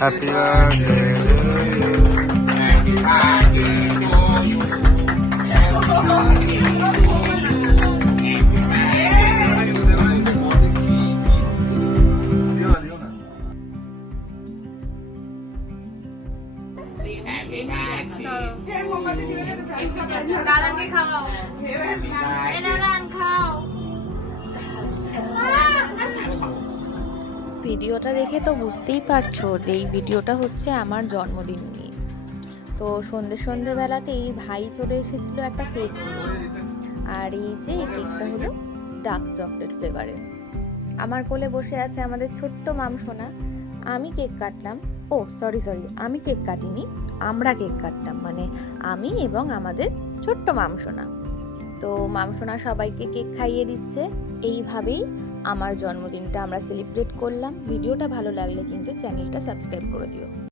Happy birthday to you. দাদাকে খাওয়াও, দাদান খাও। ভিডিওটা দেখে তো বুঝতেই পারছো যে এই ভিডিওটা হচ্ছে আমার জন্মদিন নিয়ে। তো সন্ধ্যেবেলাতেই ভাই চলে এসেছিল একটা কেক নিয়ে, আর এই যে এই কেকটা হলো ডার্ক চকলেট ফ্লেভারের। আমার কোলে বসে আছে আমাদের ছোট্ট মামসোনা। আমি কেক কাটলাম, ও সরি আমি কেক কাটিনি, আমরা কেক কাটলাম, মানে আমি এবং আমাদের ছোট্ট মামসোনা। তো মামসোনা সবাইকে কেক খাইয়ে দিচ্ছে। এইভাবেই আমার জন্মদিনটা আমরা সেলিব্রেট করলাম। ভিডিওটা ভালো লাগলে কিন্তু চ্যানেলটা সাবস্ক্রাইব করে দিও।